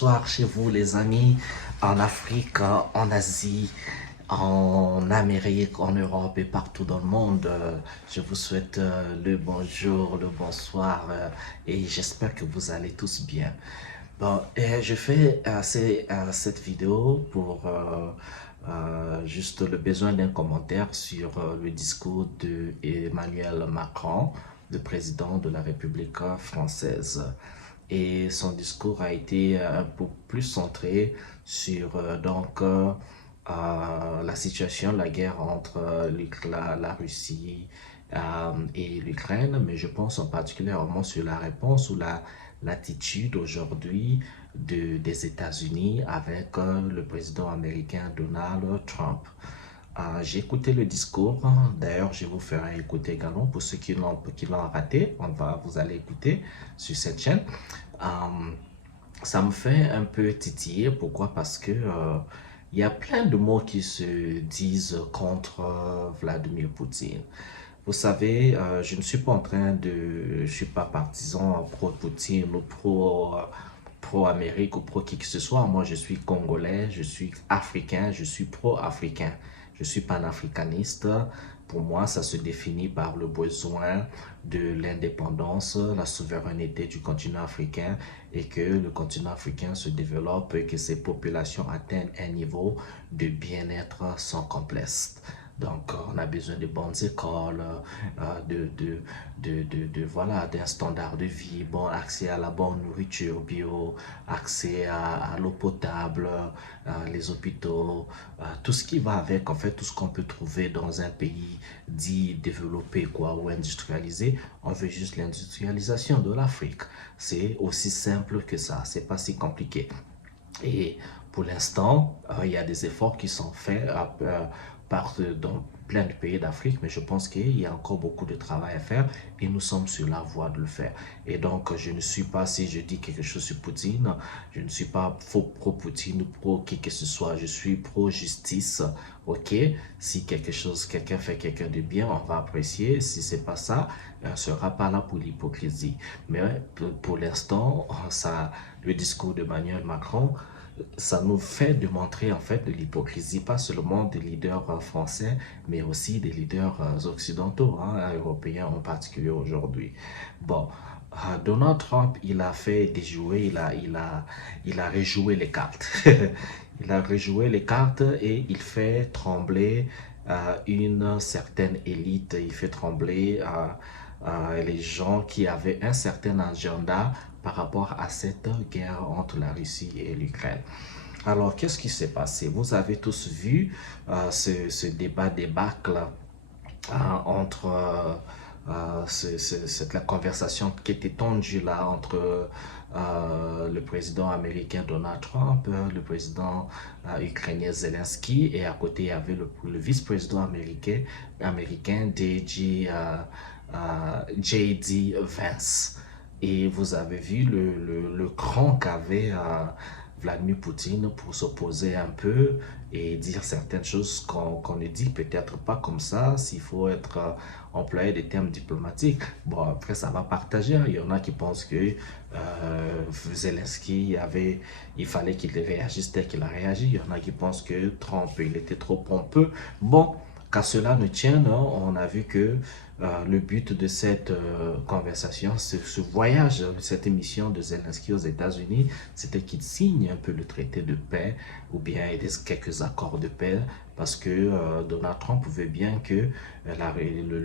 bonsoir chez vous les amis, en Afrique, en Asie, en Amérique, en Europe et partout dans le monde. Je vous souhaite le bonjour, le bonsoir et j'espère que vous allez tous bien. Bon, et je fais cette vidéo pour juste le besoin d'un commentaire sur le discours de Emmanuel Macron, le président de la République française. Et son discours a été un peu plus centré sur la situation, la guerre entre la Russie et l'Ukraine, mais je pense en particulièrement sur la réponse ou l'attitude aujourd'hui des États-Unis avec le président américain Donald Trump. J'ai écouté le discours, d'ailleurs je vous ferai écouter également pour ceux qui l'ont raté, vous allez écouter sur cette chaîne. Euh, Ça me fait un peu titiller, pourquoi? Parce que il y a plein de mots qui se disent contre Vladimir Poutine. Vous savez, je ne suis pas en train de, je suis pas partisan pro-Poutine ou pro-Amérique ou pro qui que ce soit. Moi, je suis congolais, je suis africain, je suis pro-africain. Je suis panafricaniste. Pour moi, ça se définit par le besoin de l'indépendance, la souveraineté du continent africain et que le continent africain se développe et que ses populations atteignent un niveau de bien-être sans complexe. Donc, on a besoin de bonnes écoles, voilà, d'un standard de vie, bon accès à la bonne nourriture bio, accès à l'eau potable, les hôpitaux, tout ce qui va avec, en fait, tout ce qu'on peut trouver dans un pays dit développé, quoi, ou industrialisé. On veut juste l'industrialisation de l'Afrique. C'est aussi simple que ça, c'est pas si compliqué. Et pour l'instant, il y a des efforts qui sont faits dans plein de pays d'Afrique, mais je pense qu'il y a encore beaucoup de travail à faire et nous sommes sur la voie de le faire. Et donc, je ne suis pas, si je dis quelque chose sur Poutine, je ne suis pas faux pro-Poutine ou pro qui que ce soit, je suis pro-justice, ok? Si quelqu'un fait quelqu'un de bien, on va apprécier. Si c'est pas ça, on ne sera pas là pour l'hypocrisie. Mais pour l'instant, le discours de Emmanuel Macron, ça nous fait démontrer en fait de l'hypocrisie, pas seulement des leaders français, mais aussi des leaders occidentaux, hein, européens en particulier aujourd'hui. Bon, Donald Trump, il a fait déjouer, il a rejoué les cartes. Il a rejoué les cartes et il fait trembler une certaine élite, il fait trembler les gens qui avaient un certain agenda par rapport à cette guerre entre la Russie et l'Ukraine. Alors, qu'est-ce qui s'est passé? Vous avez tous vu ce débat débâcle entre la conversation qui était tendue là entre le président américain Donald Trump, le président ukrainien Zelensky, et à côté il y avait le vice-président américain J.D. Vance. Et vous avez vu le cran qu'avait Vladimir Poutine pour s'opposer un peu et dire certaines choses qu'on ne dit peut-être pas comme ça, s'il faut être employé des termes diplomatiques. Bon, après, ça va partager. Il y en a qui pensent que Zelensky il fallait qu'il réagisse tel qu'il a réagi. Il y en a qui pensent que Trump, il était trop pompeux. Bon, qu'à cela ne tienne, on a vu que le but de cette conversation, ce voyage, cette émission de Zelensky aux États-Unis, c'était qu'il signe un peu le traité de paix ou bien quelques accords de paix parce que Donald Trump veut bien que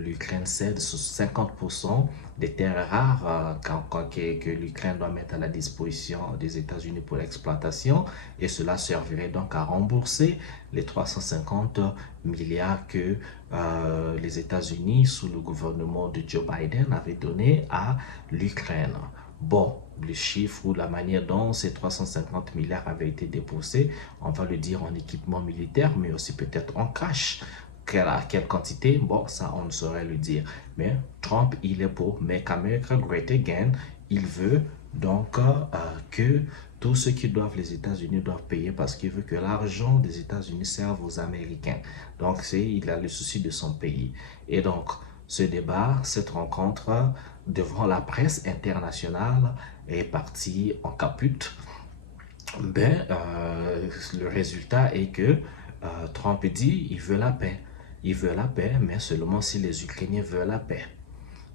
l'Ukraine cède sur 50% des terres rares que l'Ukraine doit mettre à la disposition des États-Unis pour l'exploitation et cela servirait donc à rembourser les 350 milliards que les États-Unis sous le gouvernement de Joe Biden avaient donné à l'Ukraine. Bon, le chiffre ou la manière dont ces 350 milliards avaient été dépensés, on va le dire en équipement militaire, mais aussi peut-être en cash. À quelle quantité? Bon, ça, on ne saurait le dire. Mais Trump, il est pour Make America Great Again. Il veut donc que tous ceux qui doivent les États-Unis doivent payer parce qu'il veut que l'argent des États-Unis serve aux Américains. Donc, il a le souci de son pays. Et donc, ce débat, cette rencontre devant la presse internationale est partie en caput. Le résultat est que Trump dit il veut la paix. Il veut la paix, mais seulement si les Ukrainiens veulent la paix.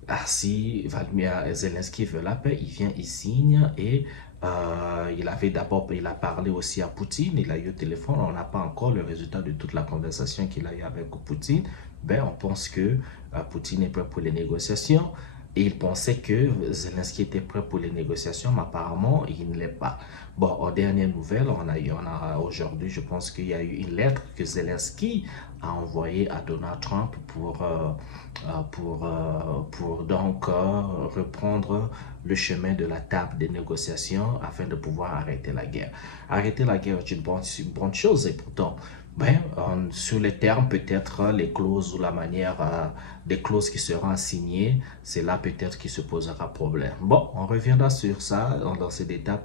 Ah, si Vladimir Zelensky veut la paix, il vient, il signe et il a parlé aussi à Poutine, il a eu au téléphone, on n'a pas encore le résultat de toute la conversation qu'il a eu avec Poutine. On pense que Poutine est prêt pour les négociations et il pensait que Zelensky était prêt pour les négociations, mais apparemment il ne l'est pas. Bon, aux dernières nouvelles, on a aujourd'hui, je pense qu'il y a eu une lettre que Zelensky a envoyée à Donald Trump pour donc reprendre le chemin de la table des négociations afin de pouvoir arrêter la guerre. Arrêter la guerre est une bonne chose et pourtant, sur les termes, peut-être les clauses ou la manière des clauses qui seront assignées, c'est là peut-être qu'il se posera problème. Bon, on reviendra sur ça dans ces détails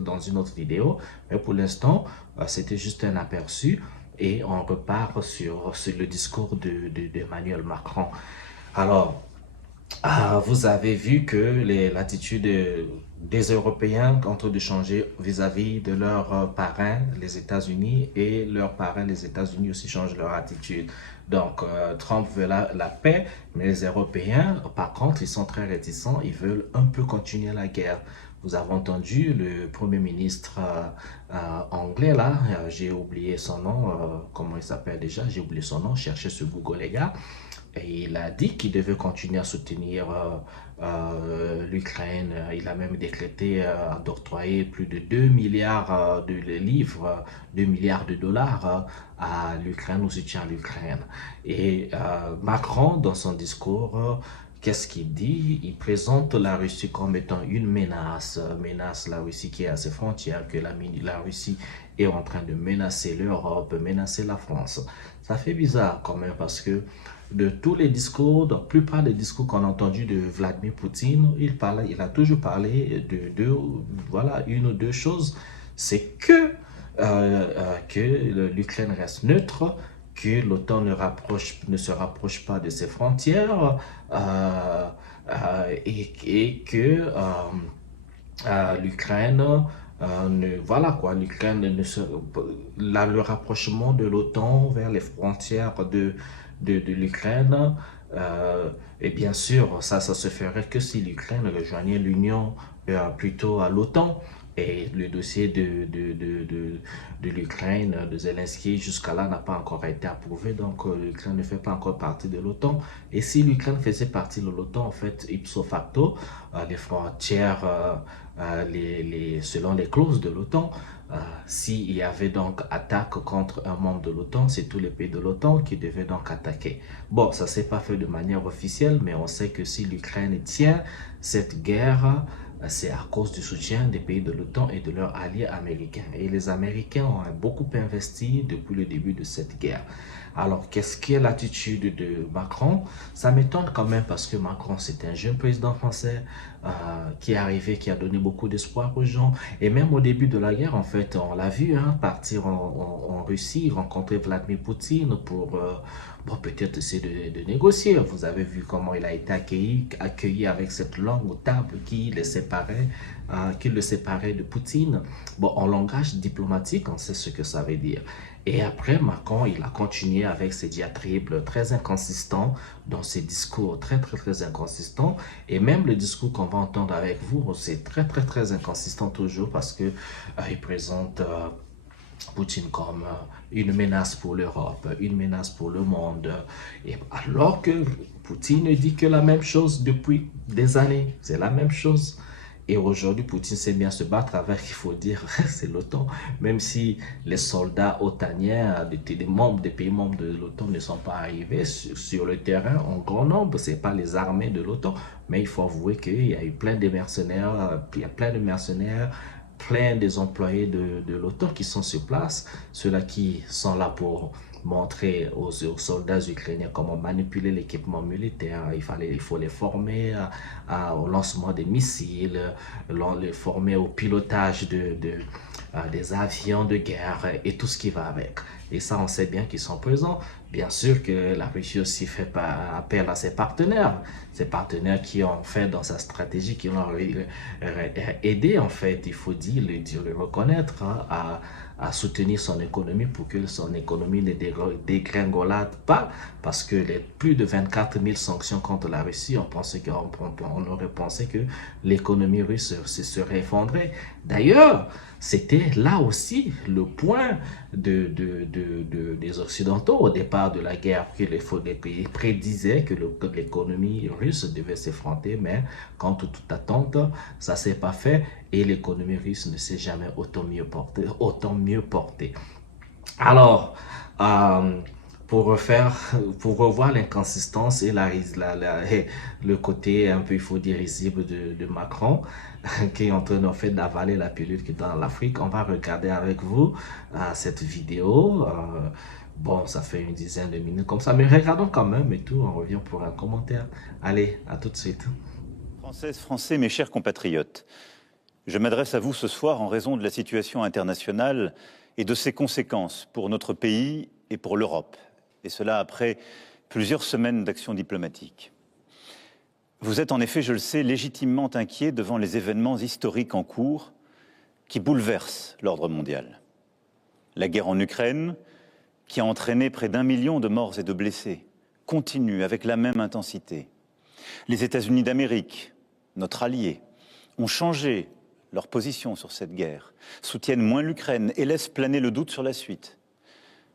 dans une autre vidéo, mais pour l'instant, c'était juste un aperçu et on repart sur le discours d'Emmanuel Macron. Alors, vous avez vu que l'attitude des Européens en train de changer vis-à-vis de leurs parrains, les États-Unis, et leurs parrains, les États-Unis aussi changent leur attitude. Donc, Trump veut la paix, mais les Européens, par contre, ils sont très réticents, ils veulent un peu continuer la guerre. Vous avez entendu le Premier ministre anglais, là, j'ai oublié son nom, comment il s'appelle déjà, j'ai oublié son nom, cherchez sur Google les gars. Et il a dit qu'il devait continuer à soutenir l'Ukraine. Il a même décrété d'octroyer plus de 2 milliards de livres, 2 milliards de dollars à l'Ukraine, au soutien à l'Ukraine. Et Macron, dans son discours, qu'est-ce qu'il dit? Il présente la Russie comme étant une menace la Russie qui est à ses frontières, que la Russie est en train de menacer l'Europe, menacer la France. Ça fait bizarre quand même parce que de tous les discours, la plupart des discours qu'on a entendus de Vladimir Poutine, il a toujours parlé de voilà, une ou deux choses. C'est que l'Ukraine reste neutre, que l'OTAN ne se rapproche pas de ses frontières et que l'Ukraine voilà quoi, l'Ukraine le rapprochement de l'OTAN vers les frontières de l'Ukraine et bien sûr ça se ferait que si l'Ukraine rejoignait l'Union plutôt à l'OTAN. Et le dossier de l'Ukraine, de Zelensky, jusqu'à là n'a pas encore été approuvé. Donc, l'Ukraine ne fait pas encore partie de l'OTAN. Et si l'Ukraine faisait partie de l'OTAN, en fait, ipso facto, les frontières, selon les clauses de l'OTAN, s'il y avait donc attaque contre un membre de l'OTAN, c'est tous les pays de l'OTAN qui devaient donc attaquer. Bon, ça ne s'est pas fait de manière officielle, mais on sait que si l'Ukraine tient cette guerre, c'est à cause du soutien des pays de l'OTAN et de leurs alliés américains. Et les Américains ont beaucoup investi depuis le début de cette guerre. Alors, qu'est-ce qui est l'attitude de Macron? Ça m'étonne quand même parce que Macron, c'est un jeune président français qui est arrivé, qui a donné beaucoup d'espoir aux gens. Et même au début de la guerre, en fait, on l'a vu partir en Russie, rencontrer Vladimir Poutine pour peut-être essayer de négocier. Vous avez vu comment il a été accueilli avec cette longue table qui le séparait de Poutine. Bon, en langage diplomatique, on sait ce que ça veut dire. Et après, Macron, il a continué avec ses diatribes très inconsistants, dans ses discours très inconsistants. Et même le discours qu'on va entendre avec vous, c'est très inconsistant toujours parce que il présente Poutine comme une menace pour l'Europe, une menace pour le monde. Et alors que Poutine dit que la même chose depuis des années, c'est la même chose. Et aujourd'hui, Poutine sait bien se battre avec, il faut dire, c'est l'OTAN. Même si les soldats otaniens des pays membres de l'OTAN ne sont pas arrivés sur le terrain en grand nombre, ce n'est pas les armées de l'OTAN, mais il faut avouer qu'il y a eu plein de mercenaires, plein des employés de l'OTAN qui sont sur place, ceux-là qui sont là pour montrer aux soldats ukrainiens comment manipuler l'équipement militaire. Il faut les former au lancement des missiles, les former au pilotage des avions de guerre et tout ce qui va avec. Et ça, on sait bien qu'ils sont présents. Bien sûr que la Russie aussi fait appel à ses partenaires qui ont fait dans sa stratégie, qui l'ont aidé, en fait, il faut dire, le reconnaître, hein, à soutenir son économie pour que son économie ne dégringolade pas, parce que les plus de 24 000 sanctions contre la Russie, on aurait pensé que l'économie russe se serait effondrée. D'ailleurs, c'était là aussi le point des Occidentaux au départ de la guerre, qu'ils prédisaient que l'économie russe devait s'effondrer, mais contre toute attente, ça ne s'est pas fait et l'économie russe ne s'est jamais autant mieux portée. Alors, euh, pour revoir l'inconsistance et le côté un peu, il faut dire, risible de Macron, qui est en train, en fait, d'avaler la pilule qui est dans l'Afrique, on va regarder avec vous cette vidéo. Bon, ça fait une dizaine de minutes comme ça, mais regardons quand même et tout, on revient pour un commentaire. Allez, à tout de suite. Françaises, Français, mes chers compatriotes, je m'adresse à vous ce soir en raison de la situation internationale et de ses conséquences pour notre pays et pour l'Europe. Et cela après plusieurs semaines d'action diplomatique. Vous êtes en effet, je le sais, légitimement inquiet devant les événements historiques en cours qui bouleversent l'ordre mondial. La guerre en Ukraine, qui a entraîné près d'1 million de morts et de blessés, continue avec la même intensité. Les États-Unis d'Amérique, notre allié, ont changé leur position sur cette guerre, soutiennent moins l'Ukraine et laissent planer le doute sur la suite.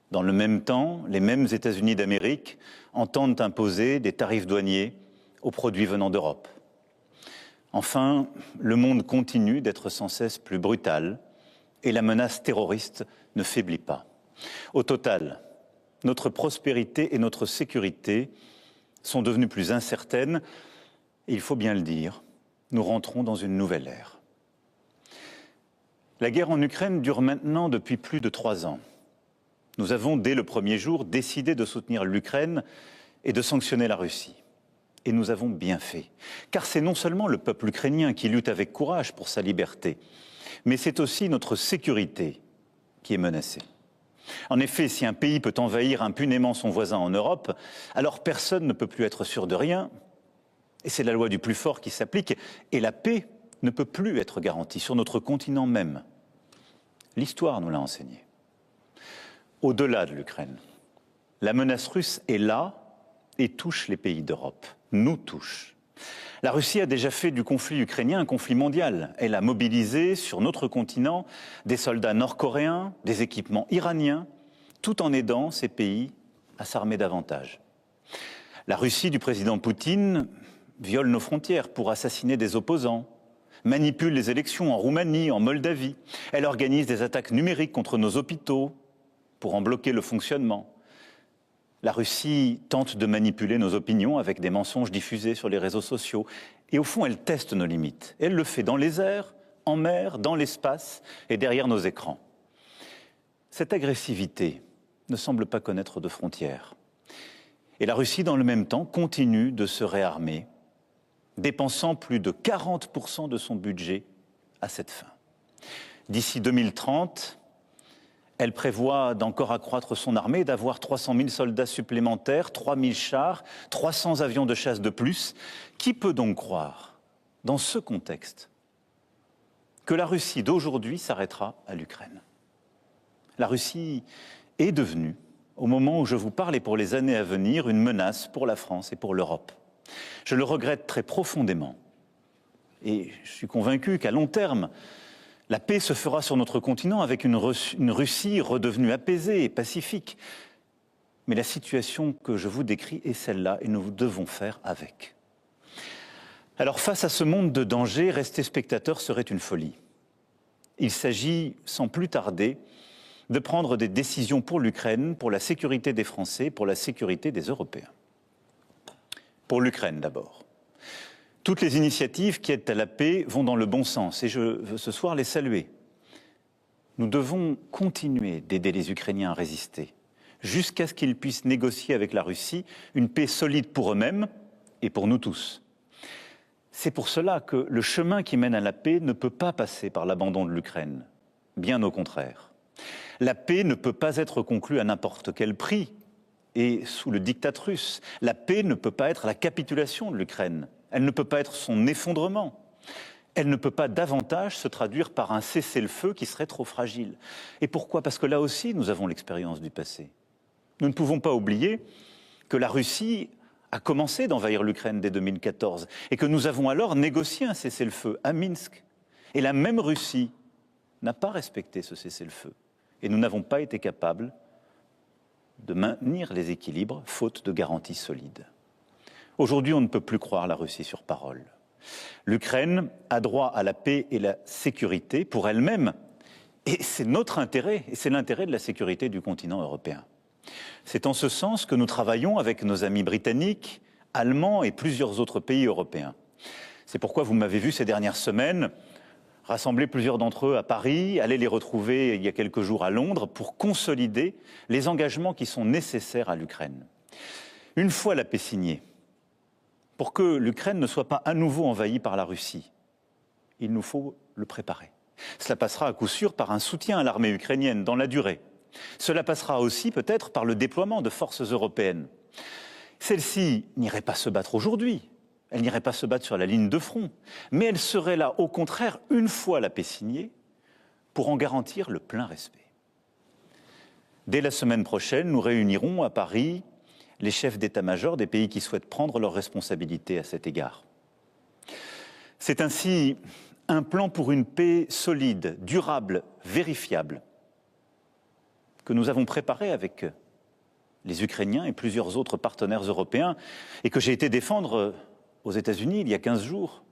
Dans le même temps, les mêmes États-Unis d'Amérique entendent imposer des tarifs douaniers aux produits venant d'Europe. Enfin, le monde continue d'être sans cesse plus brutal et la menace terroriste ne faiblit pas. Au total, notre prospérité et notre sécurité sont devenues plus incertaines et il faut bien le dire, nous rentrons dans une nouvelle ère. La guerre en Ukraine dure maintenant depuis plus de 3 ans. Nous avons, dès le premier jour, décidé de soutenir l'Ukraine et de sanctionner la Russie. Et nous avons bien fait. Car c'est non seulement le peuple ukrainien qui lutte avec courage pour sa liberté, mais c'est aussi notre sécurité qui est menacée. En effet, si un pays peut envahir impunément son voisin en Europe, alors personne ne peut plus être sûr de rien. Et c'est la loi du plus fort qui s'applique. Et la paix ne peut plus être garantie sur notre continent même. L'histoire nous l'a enseigné. Au-delà de l'Ukraine, la menace russe est là et touche les pays d'Europe, nous touche. La Russie a déjà fait du conflit ukrainien un conflit mondial. Elle a mobilisé sur notre continent des soldats nord-coréens, des équipements iraniens, tout en aidant ces pays à s'armer davantage. La Russie du président Poutine viole nos frontières pour assassiner des opposants, manipule les élections en Roumanie, en Moldavie. Elle organise des attaques numériques contre nos hôpitaux pour en bloquer le fonctionnement. La Russie tente de manipuler nos opinions avec des mensonges diffusés sur les réseaux sociaux. Et au fond, elle teste nos limites. Elle le fait dans les airs, en mer, dans l'espace et derrière nos écrans. Cette agressivité ne semble pas connaître de frontières. Et la Russie, dans le même temps, continue de se réarmer, dépensant plus de 40% de son budget à cette fin. D'ici 2030, elle prévoit d'encore accroître son armée, d'avoir 300 000 soldats supplémentaires, 3 000 chars, 300 avions de chasse de plus. Qui peut donc croire, dans ce contexte, que la Russie d'aujourd'hui s'arrêtera à l'Ukraine? La Russie est devenue, au moment où je vous parle et pour les années à venir, une menace pour la France et pour l'Europe. Je le regrette très profondément. Et je suis convaincu qu'à long terme, la paix se fera sur notre continent avec une Russie redevenue apaisée et pacifique. Mais la situation que je vous décris est celle-là et nous devons faire avec. Alors face à ce monde de danger, rester spectateur serait une folie. Il s'agit, sans plus tarder, de prendre des décisions pour l'Ukraine, pour la sécurité des Français, pour la sécurité des Européens. Pour l'Ukraine d'abord. Toutes les initiatives qui aident à la paix vont dans le bon sens et je veux ce soir les saluer. Nous devons continuer d'aider les Ukrainiens à résister. jusqu'à ce qu'ils puissent négocier avec la Russie une paix solide pour eux-mêmes et pour nous tous. C'est pour cela que le chemin qui mène à la paix ne peut pas passer par l'abandon de l'Ukraine. Bien au contraire. La paix ne peut pas être conclue à n'importe quel prix et sous le diktat russe. La paix ne peut pas être la capitulation de l'Ukraine. Elle ne peut pas être son effondrement. Elle ne peut pas davantage se traduire par un cessez-le-feu qui serait trop fragile. Et pourquoi? Parce que là aussi, nous avons l'expérience du passé. Nous ne pouvons pas oublier que la Russie a commencé d'envahir l'Ukraine dès 2014 et que nous avons alors négocié un cessez-le-feu à Minsk. Et la même Russie n'a pas respecté ce cessez-le-feu. Et nous n'avons pas été capables de maintenir les équilibres, faute de garanties solides. Aujourd'hui, on ne peut plus croire la Russie sur parole. L'Ukraine a droit à la paix et la sécurité pour elle-même, et c'est notre intérêt, et c'est l'intérêt de la sécurité du continent européen. C'est en ce sens que nous travaillons avec nos amis britanniques, allemands et plusieurs autres pays européens. C'est pourquoi vous m'avez vu ces dernières semaines rassembler plusieurs d'entre eux à Paris, aller les retrouver il y a quelques jours à Londres pour consolider les engagements qui sont nécessaires à l'Ukraine. Une fois la paix signée, pour que l'Ukraine ne soit pas à nouveau envahie par la Russie, il nous faut le préparer. Cela passera à coup sûr par un soutien à l'armée ukrainienne dans la durée. Cela passera aussi peut-être par le déploiement de forces européennes. Celles-ci n'iraient pas se battre aujourd'hui. Elle n'irait pas se battre sur la ligne de front, mais elle serait là, au contraire, une fois la paix signée, pour en garantir le plein respect. Dès la semaine prochaine, nous réunirons à Paris les chefs d'état-major des pays qui souhaitent prendre leurs responsabilités à cet égard. C'est ainsi un plan pour une paix solide, durable, vérifiable, que nous avons préparé avec les Ukrainiens et plusieurs autres partenaires européens, et que j'ai été défendre aux États-Unis il y a 15 jours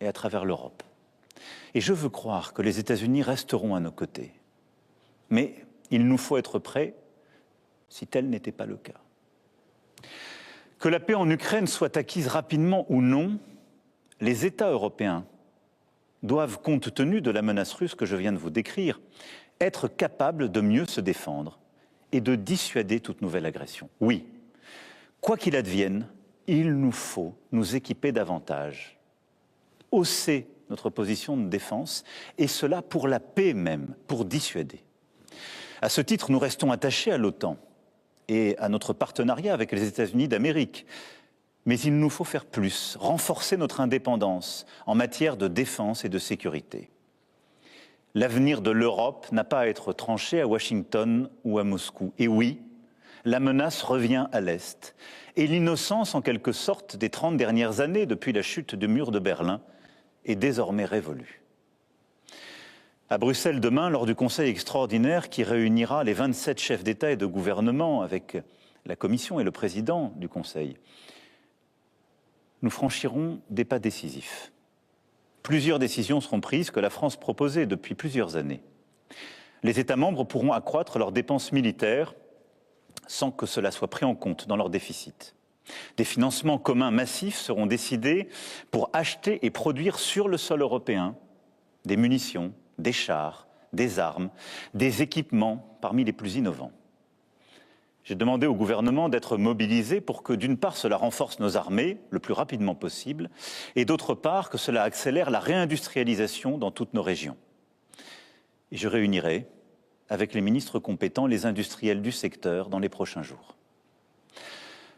et à travers l'Europe. Et je veux croire que les États-Unis resteront à nos côtés. Mais il nous faut être prêts si tel n'était pas le cas. Que la paix en Ukraine soit acquise rapidement ou non, les États européens doivent, compte tenu de la menace russe que je viens de vous décrire, être capables de mieux se défendre et de dissuader toute nouvelle agression. Oui, quoi qu'il advienne, il nous faut nous équiper davantage, hausser notre position de défense, et cela pour la paix même, pour dissuader. À ce titre, nous restons attachés à l'OTAN et à notre partenariat avec les États-Unis d'Amérique. Mais il nous faut faire plus, renforcer notre indépendance en matière de défense et de sécurité. L'avenir de l'Europe n'a pas à être tranché à Washington ou à Moscou. Et oui, la menace revient à l'Est. Et l'innocence, en quelque sorte, des 30 dernières années, depuis la chute du mur de Berlin, est désormais révolue. À Bruxelles demain, lors du Conseil extraordinaire qui réunira les 27 chefs d'État et de gouvernement avec la Commission et le président du Conseil, nous franchirons des pas décisifs. Plusieurs décisions seront prises que la France proposait depuis plusieurs années. Les États membres pourront accroître leurs dépenses militaires sans que cela soit pris en compte dans leur déficit. Des financements communs massifs seront décidés pour acheter et produire sur le sol européen des munitions, des chars, des armes, des équipements parmi les plus innovants. J'ai demandé au gouvernement d'être mobilisé pour que, d'une part, cela renforce nos armées le plus rapidement possible, et d'autre part, que cela accélère la réindustrialisation dans toutes nos régions. Et je réunirai, avec les ministres compétents, les industriels du secteur dans les prochains jours.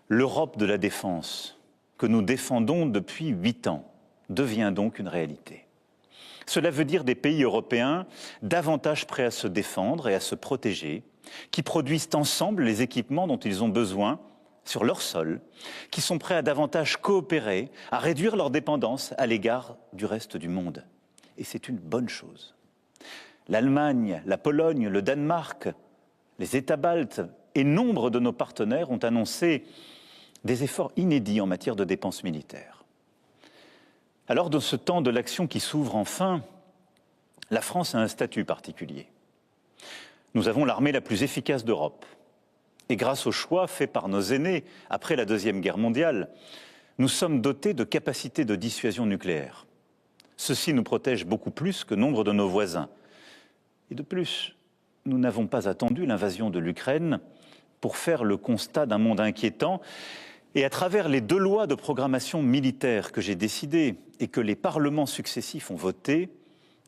L'Europe de la défense, que nous défendons depuis 8 ans, devient donc une réalité. Cela veut dire des pays européens davantage prêts à se défendre et à se protéger, qui produisent ensemble les équipements dont ils ont besoin sur leur sol, qui sont prêts à davantage coopérer, à réduire leur dépendance à l'égard du reste du monde. Et c'est une bonne chose. L'Allemagne, la Pologne, le Danemark, les États baltes et nombre de nos partenaires ont annoncé des efforts inédits en matière de dépenses militaires. Alors, dans ce temps de l'action qui s'ouvre enfin, la France a un statut particulier. Nous avons l'armée la plus efficace d'Europe. Et grâce au choix fait par nos aînés après la Deuxième Guerre mondiale, nous sommes dotés de capacités de dissuasion nucléaire. Ceci nous protège beaucoup plus que nombre de nos voisins. Et de plus, nous n'avons pas attendu l'invasion de l'Ukraine pour faire le constat d'un monde inquiétant. Et à travers les 2 lois de programmation militaire que j'ai décidées et que les parlements successifs ont votées,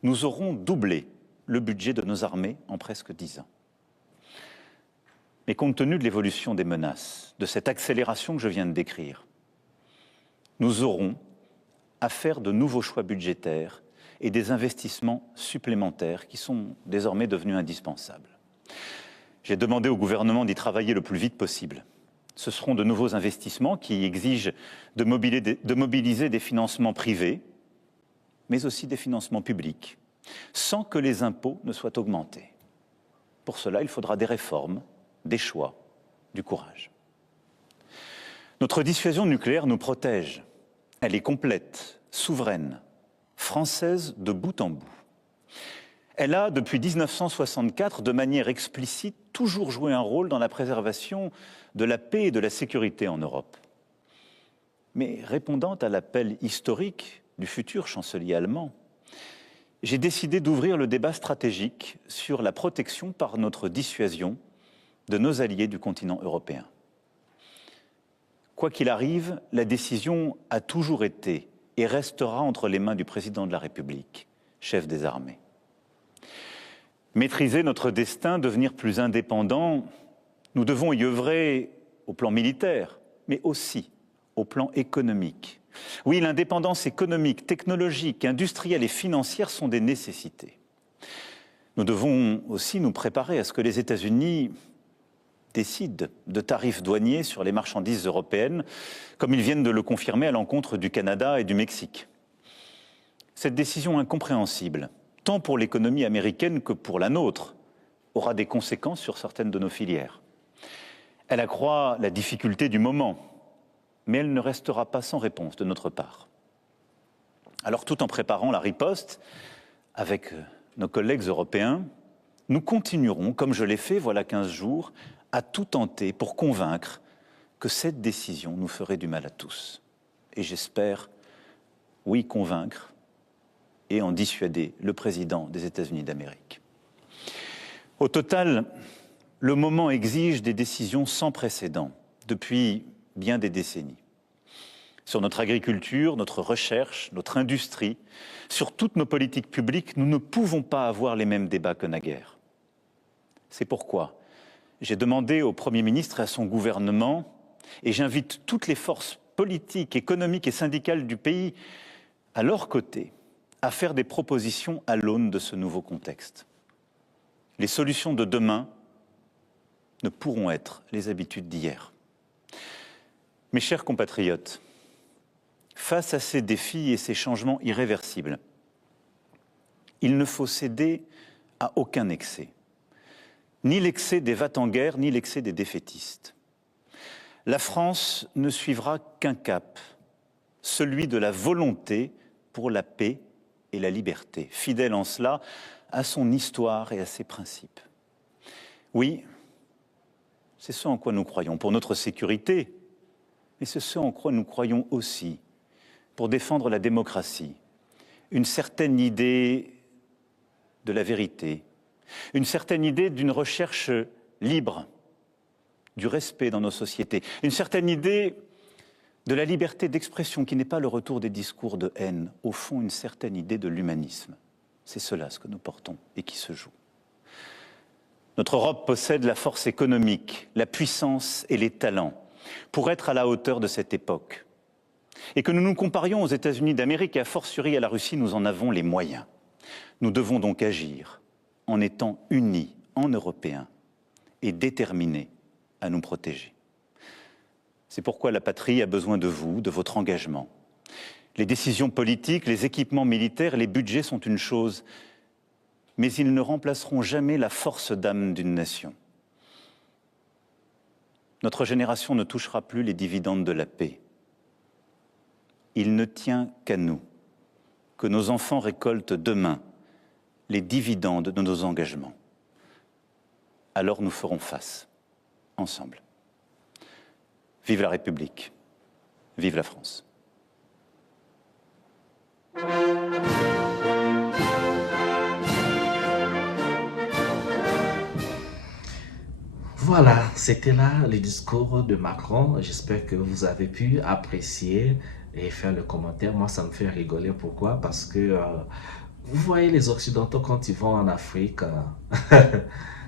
nous aurons doublé le budget de nos armées en presque 10 ans. Mais compte tenu de l'évolution des menaces, de cette accélération que je viens de décrire, nous aurons à faire de nouveaux choix budgétaires et des investissements supplémentaires qui sont désormais devenus indispensables. J'ai demandé au gouvernement d'y travailler le plus vite possible. Ce seront de nouveaux investissements qui exigent de mobiliser des financements privés, mais aussi des financements publics, sans que les impôts ne soient augmentés. Pour cela, il faudra des réformes, des choix, du courage. Notre dissuasion nucléaire nous protège. Elle est complète, souveraine, française de bout en bout. Elle a, depuis 1964, de manière explicite, toujours joué un rôle dans la préservation de la paix et de la sécurité en Europe. Mais répondant à l'appel historique du futur chancelier allemand, j'ai décidé d'ouvrir le débat stratégique sur la protection par notre dissuasion de nos alliés du continent européen. Quoi qu'il arrive, la décision a toujours été et restera entre les mains du président de la République, chef des armées. Maîtriser notre destin, devenir plus indépendant, nous devons y œuvrer au plan militaire, mais aussi au plan économique. Oui, l'indépendance économique, technologique, industrielle et financière sont des nécessités. Nous devons aussi nous préparer à ce que les États-Unis décident de tarifs douaniers sur les marchandises européennes, comme ils viennent de le confirmer à l'encontre du Canada et du Mexique. Cette décision incompréhensible, tant pour l'économie américaine que pour la nôtre, aura des conséquences sur certaines de nos filières. Elle accroît la difficulté du moment, mais elle ne restera pas sans réponse de notre part. Alors, tout en préparant la riposte, avec nos collègues européens, nous continuerons, comme je l'ai fait voilà 15 jours, à tout tenter pour convaincre que cette décision nous ferait du mal à tous. Et j'espère, oui, convaincre et en dissuader le président des États-Unis d'Amérique. Au total, le moment exige des décisions sans précédent depuis bien des décennies. Sur notre agriculture, notre recherche, notre industrie, sur toutes nos politiques publiques, nous ne pouvons pas avoir les mêmes débats que naguère. C'est pourquoi j'ai demandé au Premier ministre et à son gouvernement, et j'invite toutes les forces politiques, économiques et syndicales du pays à leur côté, à faire des propositions à l'aune de ce nouveau contexte. Les solutions de demain ne pourront être les habitudes d'hier. Mes chers compatriotes, face à ces défis et ces changements irréversibles, il ne faut céder à aucun excès. Ni l'excès des va-t-en-guerre, ni l'excès des défaitistes. La France ne suivra qu'un cap, celui de la volonté pour la paix et la liberté, fidèle en cela à son histoire et à ses principes. Oui, c'est ce en quoi nous croyons pour notre sécurité, mais c'est ce en quoi nous croyons aussi pour défendre la démocratie, une certaine idée de la vérité, une certaine idée d'une recherche libre, du respect dans nos sociétés, une certaine idée de la liberté d'expression qui n'est pas le retour des discours de haine, au fond une certaine idée de l'humanisme. C'est cela ce que nous portons et qui se joue. Notre Europe possède la force économique, la puissance et les talents pour être à la hauteur de cette époque. Et que nous nous comparions aux États-Unis d'Amérique et a fortiori à la Russie, nous en avons les moyens. Nous devons donc agir en étant unis en Européens et déterminés à nous protéger. C'est pourquoi la patrie a besoin de vous, de votre engagement. Les décisions politiques, les équipements militaires, les budgets sont une chose, mais ils ne remplaceront jamais la force d'âme d'une nation. Notre génération ne touchera plus les dividendes de la paix. Il ne tient qu'à nous que nos enfants récoltent demain les dividendes de nos engagements. Alors nous ferons face, ensemble. Vive la République, vive la France. Voilà, c'était là le discours de Macron. J'espère que vous avez pu apprécier et faire le commentaire. Moi, ça me fait rigoler. Pourquoi? Parce que vous voyez les Occidentaux quand ils vont en Afrique,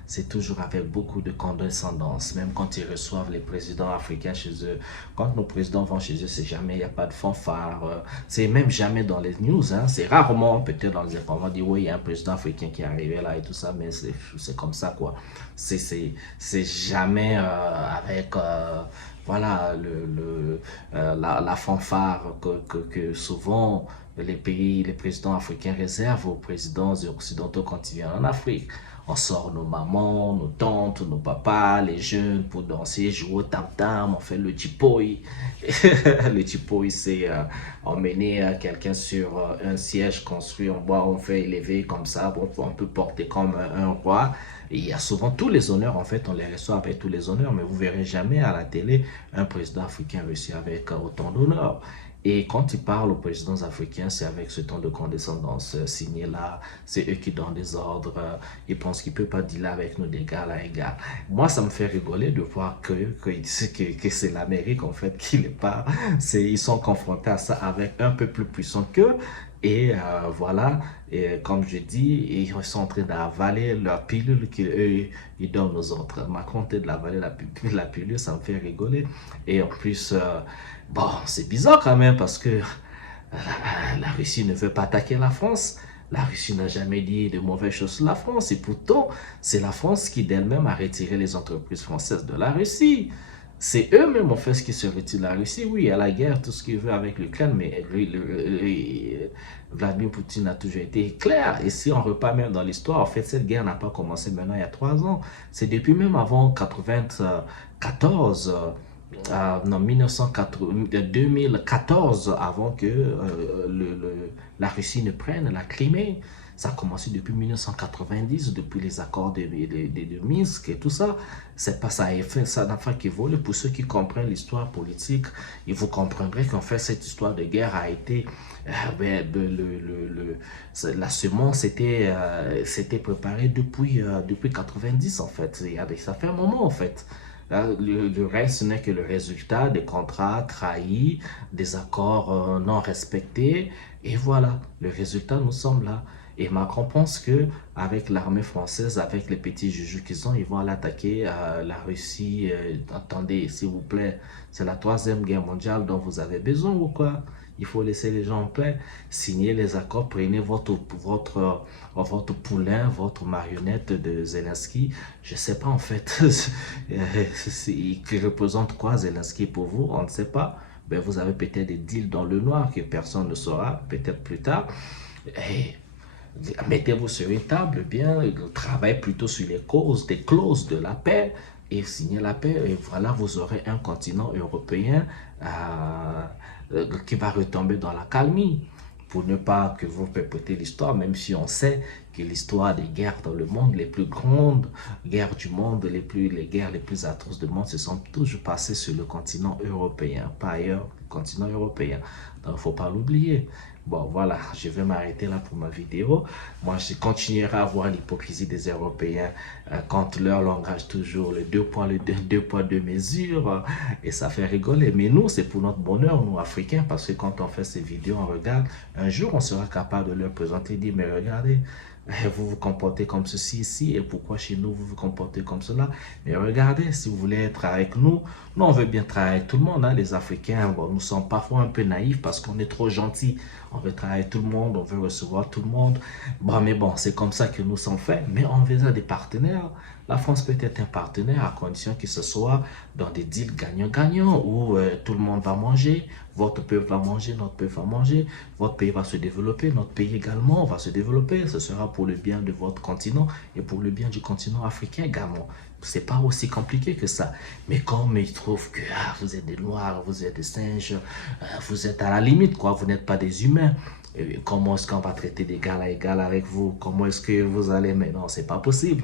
c'est toujours avec beaucoup de condescendance. Même quand ils reçoivent les présidents africains chez eux, quand nos présidents vont chez eux, c'est jamais, il n'y a pas de fanfare. C'est même jamais dans les news. Hein. C'est rarement, peut-être dans les informations, on dit oui, il y a un président africain qui est arrivé là et tout ça, mais c'est comme ça quoi. C'est jamais avec voilà la fanfare que souvent les présidents africains réservent aux présidents occidentaux quand ils viennent en Afrique. On sort nos mamans, nos tantes, nos papas, les jeunes pour danser, jouer au tam-tam, on fait le tipoï. Le tipoï, c'est emmener quelqu'un sur un siège construit en bois, on fait élever comme ça, bon, on peut porter comme un roi. Et il y a souvent tous les honneurs, en fait, on les reçoit avec tous les honneurs, mais vous verrez jamais à la télé un président africain reçu avec autant d'honneur. Et quand ils parlent aux présidents africains, c'est avec ce ton de condescendance signé là, c'est eux qui donnent des ordres, ils pensent qu'ils ne peuvent pas dealer avec nous d'égal à égal. Moi, ça me fait rigoler de voir que c'est l'Amérique en fait qui les parle. Ils sont confrontés à ça avec un peu plus puissant qu'eux. Et voilà, et comme je dis, ils sont en train d'avaler leur pilule qu'eux, ils donnent aux autres. Macron est de l'avaler la pilule, ça me fait rigoler. Et en plus, bon, c'est bizarre quand même parce que la Russie ne veut pas attaquer la France. La Russie n'a jamais dit de mauvaises choses sur la France. Et pourtant, c'est la France qui d'elle-même a retiré les entreprises françaises de la Russie. C'est eux-mêmes en fait ce qui se retirent de la Russie. Oui, il y a la guerre, tout ce qu'il veut avec l'Ukraine, mais Vladimir Poutine a toujours été clair. Et si on repart même dans l'histoire, en fait, cette guerre n'a pas commencé maintenant il y a 3 ans. C'est depuis même avant 94, non, 2014, avant que la Russie ne prenne la Crimée. Ça a commencé depuis 1990, depuis les accords de Minsk et tout ça. C'est pas ça, ça n'a pas qu'évolué. Pour ceux qui comprennent l'histoire politique, ils vous comprendrez qu'en fait, cette histoire de guerre a été... la semence c'était préparée depuis 90 en fait. Ça fait un moment en fait. Le reste n'est que le résultat des contrats trahis, des accords non respectés. Et voilà, le résultat nous semble là. Et Macron pense que avec l'armée française, avec les petits joujoux qu'ils ont, ils vont aller attaquer la Russie. Attendez, s'il vous plaît, c'est la troisième guerre mondiale dont vous avez besoin ou quoi? Il faut laisser les gens en paix, signer les accords, prenez votre poulain, votre marionnette de Zelensky. Je ne sais pas en fait, qui représente quoi Zelensky pour vous, on ne sait pas. Ben, vous avez peut-être des deals dans le noir que personne ne saura, peut-être plus tard. Et mettez-vous sur une table, bien, travaillez plutôt sur les causes, des clauses de la paix et signez la paix. Et voilà, vous aurez un continent européen qui va retomber dans la calmie. Pour ne pas que vous répétez l'histoire, même si on sait que l'histoire des guerres dans le monde, les plus grandes guerres du monde, les guerres les plus atroces du monde, se sont toujours passées sur le continent européen, pas ailleurs, le continent européen. Donc, il ne faut pas l'oublier. Bon, voilà, je vais m'arrêter là pour ma vidéo. Moi, je continuerai à voir l'hypocrisie des Européens quand leur langage toujours le deux poids, deux mesures, et ça fait rigoler. Mais nous, c'est pour notre bonheur, nous, Africains, parce que quand on fait ces vidéos, on regarde, un jour, on sera capable de leur présenter et dire, mais regardez, vous vous comportez comme ceci ici, et pourquoi chez nous vous vous comportez comme cela. Mais regardez, si vous voulez être avec nous, on veut bien travailler avec tout le monde, hein, les Africains. Bon, nous sommes parfois un peu naïfs parce qu'on est trop gentils. On veut travailler avec tout le monde, on veut recevoir tout le monde. Bon, mais bon, c'est comme ça que nous sommes faits. Mais on veut des partenaires. La France peut être un partenaire à condition que ce soit dans des deals gagnant-gagnant où tout le monde va manger, votre peuple va manger, notre peuple va manger, votre pays va se développer, notre pays également va se développer. Ce sera pour le bien de votre continent et pour le bien du continent africain également. C'est pas aussi compliqué que ça. Mais comme ils trouvent que vous êtes des noirs, vous êtes des singes, vous êtes à la limite, quoi, vous n'êtes pas des humains. Comment est-ce qu'on va traiter d'égal à égal avec vous? Comment est-ce que vous allez... Mais non, c'est pas possible.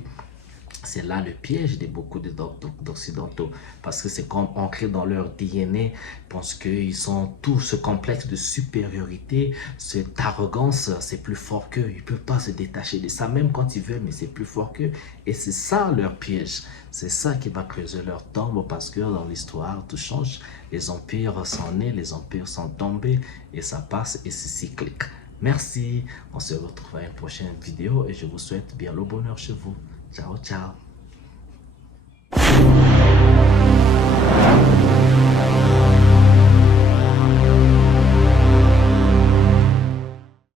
C'est là le piège de beaucoup d'Occidentaux, parce que c'est comme ancré dans leur DNA, parce qu'ils ont tout ce complexe de supériorité, cette arrogance, c'est plus fort qu'eux, ils ne peuvent pas se détacher de ça, même quand ils veulent, mais c'est plus fort qu'eux, et c'est ça leur piège, c'est ça qui va creuser leur tombe, parce que dans l'histoire, tout change, les empires sont nés, les empires sont tombés, et ça passe, et c'est cyclique. Merci, on se retrouve à une prochaine vidéo, et je vous souhaite bien le bonheur chez vous. Ciao, ciao.